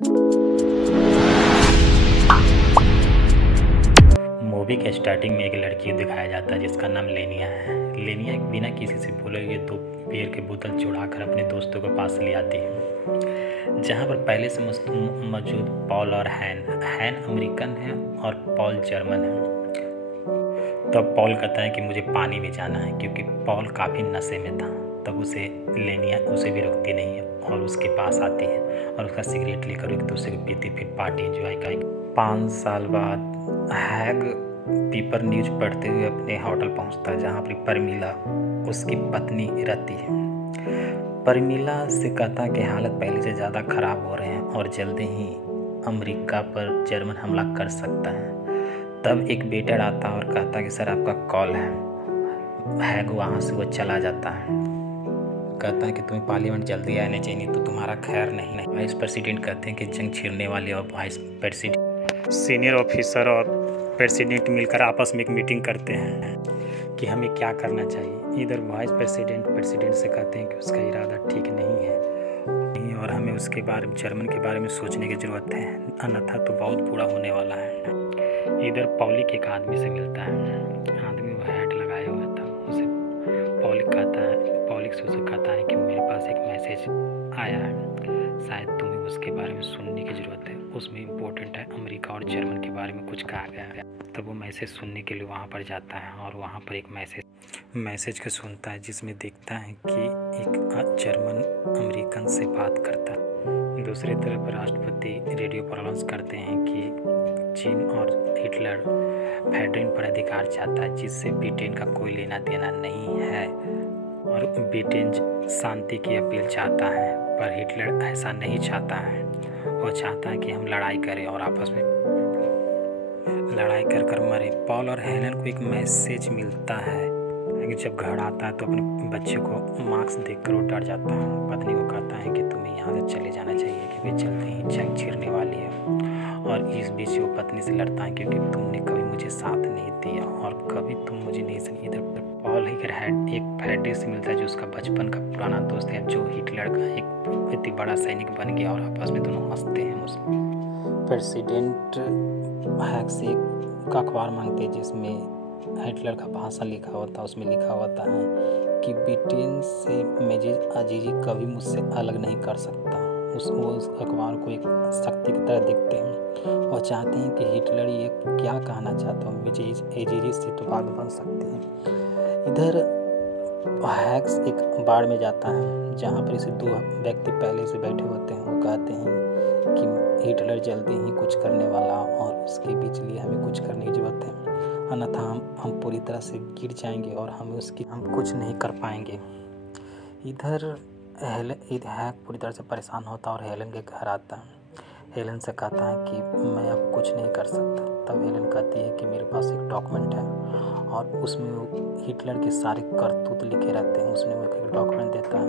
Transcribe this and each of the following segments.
Movie के starting में एक लड़की को दिखाया जाता है जिसका नाम लेनिया है। लेनिया बिना किसी से बोले हुए 2 बियर की बोतल चुराकर अपने दोस्तों के पास ले आती है, जहाँ पर पहले से मौजूद पॉल और हैन अमेरिकन है और पॉल जर्मन है। तब पॉल कहता है कि मुझे पानी में जाना है, क्योंकि पॉल काफ़ी नशे में था। तब लेनिया उसे भी रोकती नहीं है और उसके पास आती है और उसका सिगरेट लेकर एक दूसरे को पीती, फिर पार्टी एंजॉय कर। 5 साल बाद हैग पेपर न्यूज पढ़ते हुए अपने होटल पहुंचता है, जहां पर परमिला उसकी पत्नी रहती है। परमिला से कहता है कि हालत पहले से ज़्यादा ख़राब हो रहे हैं और जल्दी ही अमेरिका पर जर्मन हमला कर सकता है। तब एक वेटर आता है और कहता है कि सर आपका कॉल है। हैग वहाँ से वो चला जाता है, कहता है कि तुम्हें पार्लियामेंट जल्दी आना चाहिए, नहीं तो तुम्हारा खैर नहीं। वाइस प्रेसिडेंट कहते हैं कि जंग छिड़ने वाले और वाइस प्रेसिडेंट सीनियर ऑफिसर और प्रेसिडेंट मिलकर आपस में एक मीटिंग करते हैं कि हमें क्या करना चाहिए। इधर वाइस प्रेसिडेंट से कहते हैं कि उसका इरादा ठीक नहीं है और हमें उसके बारे में जर्मन के बारे में सोचने की ज़रूरत है, अन्यथा तो बहुत बुरा होने वाला है। इधर पॉलिक एक आदमी से मिलता है। आदमी वो हैट लगाए हुआ था। उसे पॉलिक से उसे कहता है कि मेरे पास एक मैसेज आया है, शायद तुम्हें उसके बारे में सुनने की ज़रूरत है। उसमें इम्पोर्टेंट है, अमेरिका और जर्मन के बारे में कुछ कहा गया है। तब वो मैसेज सुनने के लिए वहाँ पर जाता है और वहाँ पर एक मैसेज को सुनता है, जिसमें देखता है कि एक जर्मन अमेरिकन से बात करता है। दूसरी तरफ राष्ट्रपति रेडियो पर अनाउंस करते हैं कि चीन और हिटलर फेडरल पर अधिकार चाहता है, जिससे ब्रिटेन का कोई लेना देना नहीं है और ब्रिटेन शांति की अपील चाहता है। पर हिटलर ऐसा नहीं चाहता है। वो चाहता है कि हम लड़ाई करें और आपस में लड़ाई कर मरे। पॉल और हेलन को एक मैसेज मिलता है कि जब घर आता है तो अपने बच्चे को मार्क्स देखकर वो डर जाता है। पत्नी को कहता है कि तुम्हें यहाँ से चले जाना चाहिए, क्योंकि जल्दी ही जंग छिड़ने वाली है। और इस बीच वो पत्नी से लड़ता है, क्योंकि तुमने कभी मुझे साथ नहीं दिया और कभी तुम मुझे नहीं सुनी। इधर पॉल एक फ्रेडरिक से मिलता है, जो उसका बचपन का पुराना दोस्त है, जो हिटलर का एक इतनी बड़ा सैनिक बन गया और आपस में दोनों हंसते हैं। प्रेसिडेंट हैग से एक अखबार मांगते हैं, जिसमें हिटलर का भाषण लिखा होता है। उसमें लिखा होता है कि ब्रिटेन से मेजिद अजीजी कभी मुझसे अलग नहीं कर सकता। उस अखबार को एक शक्ति की तरह देखते हैं और चाहते हैं कि हिटलर ये क्या कहना चाहता है, मेजिद अजीजी से तो बात बन सकती है। इधर हैग्स एक बार में जाता है, जहाँ पर इसे 2 व्यक्ति पहले से बैठे होते हैं। वो कहते हैं कि हिटलर जल्दी ही कुछ करने वाला और उसके बीच लिए हमें कुछ करने की ज़रूरत है, अन्यथा हम पूरी तरह से गिर जाएंगे और हम कुछ नहीं कर पाएंगे। इधर हैग पूरी तरह से परेशान होता है और हेलन के घर आता है। हेलन से कहता है कि मैं अब कुछ नहीं कर सकता। तब हेलन कहती है कि मेरे पास एक डॉक्यूमेंट है और उसमें हिटलर के सारे करतूत लिखे रहते हैं। उसने मुझे एक डॉक्यूमेंट देता है।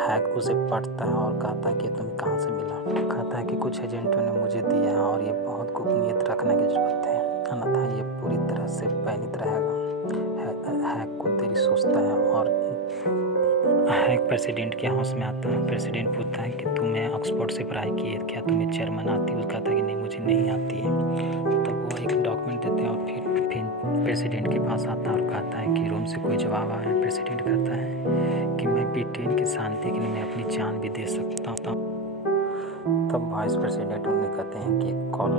हैग उसे पढ़ता है और कहता है कि तुम्हें कहाँ से मिला। कहता है कि कुछ एजेंटों ने मुझे दिया है और ये बहुत गोपनीयता रखने की ज़रूरत है, अन्यथा ये पूरी तरह से पैनित रहेगा। हैग को देरी सोचता है और हैग प्रेसिडेंट के हाउस में आता है। प्रेसिडेंट पूछता है कि तुमने ऑक्सफोर्ड से पढ़ाई की है, क्या तुम्हें जर्मन आती है? वो कहता है कि नहीं, मुझे नहीं आती है। तब वो एक डॉक्यूमेंट देते हैं और फिर प्रेसिडेंट के पास आता है और कहता है कि रोम से कोई जवाब आया है। प्रेसिडेंट कहता है कि मैं ब्रिटेन की शांति के लिए मैं अपनी जान भी दे सकता हूँ। तब वाइस प्रेसिडेंट उन्हें कहते हैं कि कॉल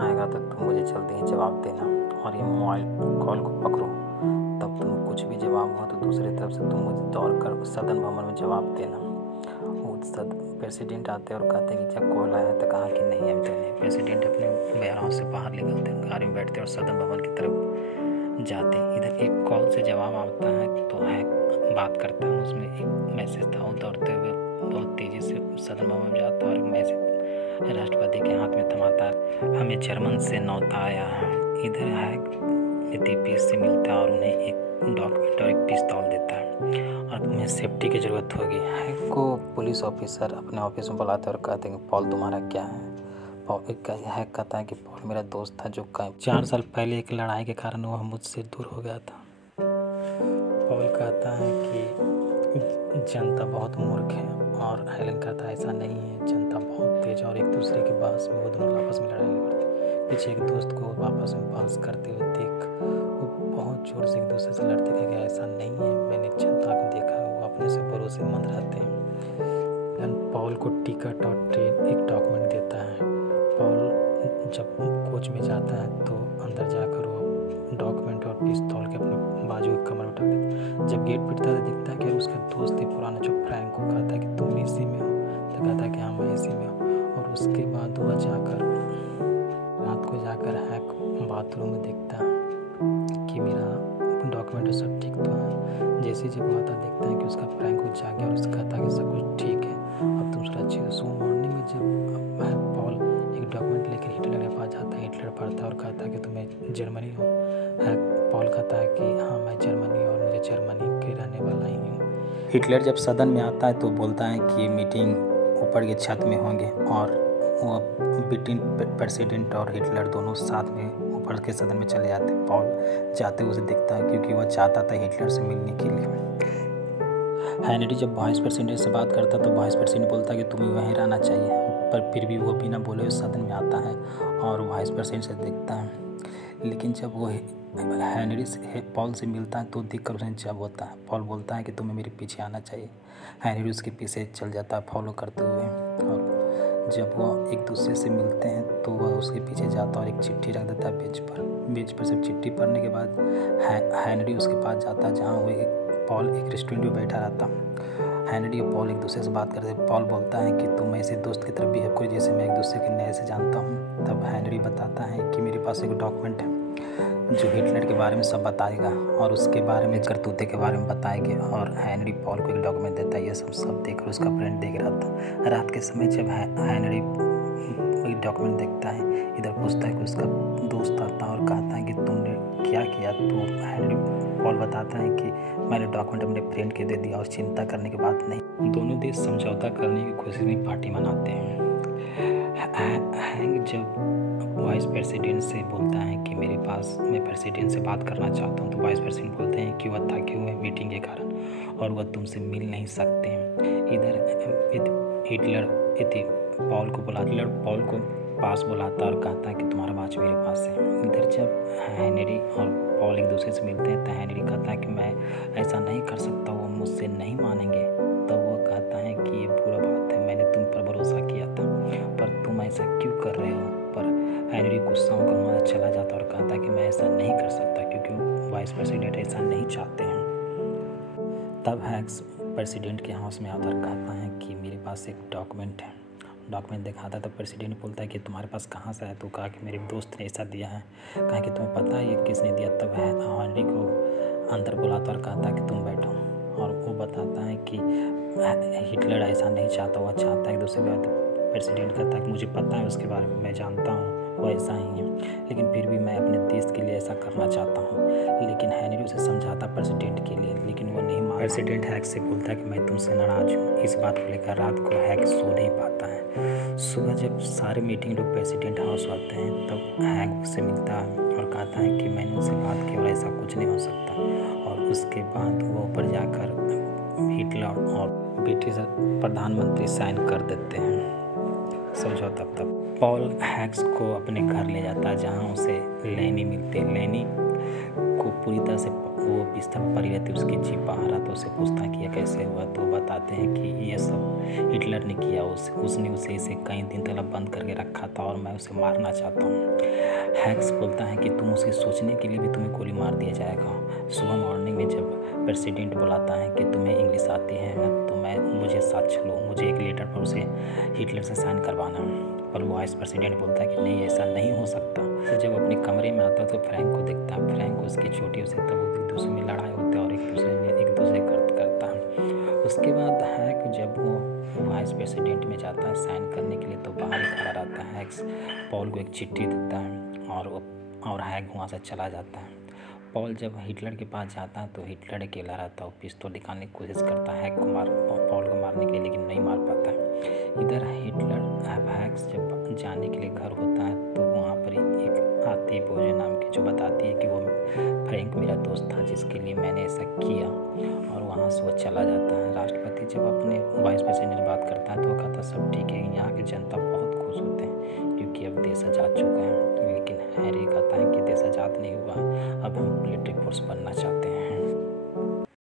आएगा तो तुम मुझे जल्दी ही जवाब देना और ये मोबाइल कॉल को पकड़ो। तब तुम कुछ भी जवाब हो तो दूसरी तरफ से तुम मुझे दौड़कर सदन भवन में जवाब देना। प्रेसिडेंट आते हैं और कहते हैं कि जब कॉल आया तो कहा कि नहीं अभी तो नहीं। प्रेसिडेंट अपने वेयर हाउस से बाहर निकलते हैं, गाड़ी में बैठते हैं और सदन भवन की तरफ जाते हैं। इधर एक कॉल से जवाब आता है तो हैग बात करता है। उसमें एक मैसेज था। वो दौड़ते हुए बहुत तेज़ी से सदन भवन में जाता है और एक मैसेज राष्ट्रपति के हाथ में थमाता है, हमें जर्मन से न्योता आया है। इधर हैग दीपी से मिलता है और उन्हें एक डॉक्यूमेंट और एक पिस्तौल देता है और तुम्हें सेफ्टी की ज़रूरत होगी। हैग को पुलिस ऑफिसर अपने ऑफिस में बुलाते हैं और कहते हैं कि पॉल तुम्हारा क्या है? हैग कहता है कि पॉल मेरा दोस्त था, जो 4 साल पहले एक लड़ाई के कारण वह मुझसे दूर हो गया था। पॉल कहता है कि जनता बहुत मूर्ख है और हेलन कहता है ऐसा नहीं है, जनता बहुत तेज और एक दूसरे के पास में वो दोनों आपस में लड़ाई करते। पीछे एक दोस्त को आपस में पास करते हुए देख वो बहुत जोर से एक दूसरे से लड़ते कहेगा ऐसा नहीं है, मैंने जनता को देखा है, वो अपने से भरोसेमंद रहते हैं। हेलन पॉल को टिकट और ट्रेन एक डॉक्यूमेंट देता है। पॉल जब कोच में जाता है तो अंदर जाकर वो डॉक्यूमेंट और पिस्तौल के अपने बाजू के कमर उठा लेता है। जब गेट पिटता है दिखता है कि उसका दोस्त ही पुराना जो फ्रैंक को कहता है कि तुम इसी में हो, तो कहता है कि हाँ मैं इसी में हूँ। और उसके बाद वह जाकर रात को जाकर हैक बाथरूम में देखता है कि मेरा डॉक्यूमेंट सब ठीक तो है। जैसे जब वो आता देखता है कि उसका फ्रैंक को जाके और उसका कहता है कि सब कुछ ठीक है, अब तुम सुरक्षित हो। सुबह मॉर्निंग में जब पॉल एक डॉक्यूमेंट लेकर हिटलर के पास जाता है, हिटलर पढ़ता है और कहता है कि तुम्हें जर्मनी हो। पॉल कहता है कि हाँ मैं जर्मनी और मुझे जर्मनी के रहने वाला ही हूँ। हिटलर जब सदन में आता है तो बोलता है कि मीटिंग ऊपर की छत में होंगे और वो ब्रिटेन प्रेसिडेंट और हिटलर दोनों साथ में ऊपर के सदन में चले जाते हैं। पॉल जाते उसे दिखता है क्योंकि वह चाहता था हिटलर से मिलने के लिए। हेनरी जब वाइस प्रेसिडेंट से बात करता तो वाइस प्रेसिडेंट बोलता है कि तुम्हें वहीं रहना चाहिए, पर फिर भी वो बिना बोले हुए सदन में आता है और वाइस प्रेसिडेंट से देखता है। लेकिन जब वो हेनरी से पॉल से मिलता है तो देखकर उसे जब होता है। पॉल बोलता है कि तुम्हें मेरे पीछे आना चाहिए। हेनरी उसके पीछे चल जाता है फॉलो करते हुए, और जब वो एक दूसरे से मिलते हैं तो वह उसके पीछे जाता है और एक चिट्ठी रख देता है बेंच पर। सिर्फ चिट्ठी पढ़ने के बाद हेनरी उसके पास जाता है जहाँ वो पॉल एक रेस्टोरेंट में बैठा रहता। हेनरी और पॉल एक दूसरे से बात करते हैं। पॉल बोलता है कि तुम ऐसे दोस्त की तरफ बिहेव करो जैसे मैं एक दूसरे के नए से जानता हूँ। तब हेनरी बताता है कि मेरे पास एक डॉक्यूमेंट है जो हिटलर के बारे में सब बताएगा और उसके बारे में करतूते के बारे में बताएंगे। और हेनरी पॉल को एक डॉक्यूमेंट देता है। ये सब देखकर उसका फ्रेंड देख रहा था। रात के समय जब हेनरी एक डॉक्यूमेंट देखता है, इधर पूछता है कि उसका दोस्त आता और कहता है कि तुमने क्या किया। तो हेनरी पॉल बताता है कि मैंने डॉक्यूमेंट अपने फ्रेंड के दे दिया और चिंता करने की बात नहीं। दोनों देश समझौता करने की कोशिश में पार्टी मनाते हैं। हैंक जब वाइस प्रेसिडेंट से बोलता है कि मैं प्रेसिडेंट से बात करना चाहता हूँ, तो वाइस प्रेसिडेंट बोलते हैं कि वह थके हुए मीटिंग के कारण और वह तुमसे मिल नहीं सकते हैं। इधर हिटलर पॉल को पास बुलाता और कहता है कि तुम्हारा वॉच मेरे पास है। इधर जब हेनरी और पॉल एक दूसरे से मिलते हैं तो हेनरी कहता है कि मैं ऐसा नहीं कर सकता, वो मुझसे नहीं मानेंगे। तब वो कहता है कि ये बुरा बात है, मैंने तुम पर भरोसा किया था, पर तुम ऐसा क्यों कर रहे हो। पर हेनरी गुस्सा होकर वहाँ चला जाता और कहता है कि मैं ऐसा नहीं कर सकता क्योंकि वाइस प्रेसिडेंट ऐसा नहीं चाहते हैं। तब हैक्स प्रेसिडेंट के हाउस में आकर कहता है कि मेरे पास एक डॉक्यूमेंट है। डॉक्यूमेंट दिखाता तो प्रेसिडेंट बोलता है कि तुम्हारे पास कहाँ से है। तो कहा कि मेरे दोस्त ने ऐसा दिया है। कहा कि तुम्हें पता है ये किसने दिया। तब हेनरी को अंदर बुलाता और कहता है कि तुम बैठो, और वो बताता है कि हिटलर ऐसा नहीं चाहता, वह चाहता है कि दूसरी बात। प्रेसिडेंट कहता है कि मुझे पता है उसके बारे में, मैं जानता हूँ वो ऐसा ही है, लेकिन फिर भी मैं अपने देश के लिए ऐसा करना चाहता हूँ। लेकिन हेनरी उसे समझाता प्रेसिडेंट के लिए, लेकिन वो नहीं मानता। प्रेसिडेंट हैक से बोलता है कि मैं तुमसे नाराज हूँ। इस बात को लेकर रात को हैक सो नहीं पाता है। सुबह जब सारे मीटिंग लोग प्रेसिडेंट हाउस आते हैं तब हैक उससे मिलता है और कहता है कि मैंने उनसे बात की और ऐसा कुछ नहीं हो सकता। और उसके बाद वो ऊपर जाकर हिटलर और ब्रिटिश प्रधानमंत्री साइन कर देते हैं समझौता। तब पॉल हैक्स को अपने घर ले जाता है जहाँ उसे लेनी मिलती है। लेनी को पूरी तरह से वो बिस्तर पर पड़ी रहती है, उसकी जीप बाहर आता, उससे पूछता है कि यह कैसे हुआ। तो बताते हैं कि ये सब हिटलर ने किया, उसने उसे इसे कई दिन तक बंद करके रखा था और मैं उसे मारना चाहता हूँ। हैक्स बोलता है कि तुम उसे सोचने के लिए भी तुम्हें गोली मार दिया जाएगा। सुबह मॉर्निंग में जब प्रेसिडेंट बुलाता है कि तुम्हें इंग्लिश आती है ना, तो मुझे सच लो, मुझे एक लेटर पर उसे हिटलर से साइन करवाना। पर वाइस प्रेसिडेंट बोलता है कि नहीं, ऐसा नहीं हो सकता। तो जब अपने कमरे में आता है तो फ्रैंक को देखता है। फ्रैंक उसकी छोटी उसे तब एक दूसरे में लड़ाई होती है और एक दूसरे करता है। उसके बाद हैक जब वो वाइस प्रेसिडेंट में जाता है साइन करने के लिए तो बाहर खड़ा रहता है। हैक्स पॉल को एक चिट्ठी देता है और हैक वहाँ से चला जाता है। पॉल जब हिटलर के पास जाता है तो हिटलर अकेला रहता है। वो पिस्तौल निकालने की कोशिश करता है पॉल को मारने के लिए, लेकिन नहीं मार पाता है। इधर हिटलर हैक्स जब जाने के लिए घर होता है तो वहाँ पर एक आती भोजन नाम की जो बताती है कि वो फ्रैंक मेरा दोस्त था जिसके लिए मैंने ऐसा किया, और वहाँ से वो चला जाता है। राष्ट्रपति जब अपने वाइस प्रेसिडेंट से बात करता है तो वो कहता है सब ठीक है, यहाँ की जनता बहुत खुश होते हैं क्योंकि अब देश आज़ाद चुका है। लेकिन हैरी कहता है कि देश आज़ाद नहीं हुआ, अब हम मिलिट्री फोर्स बनना चाहते हैं।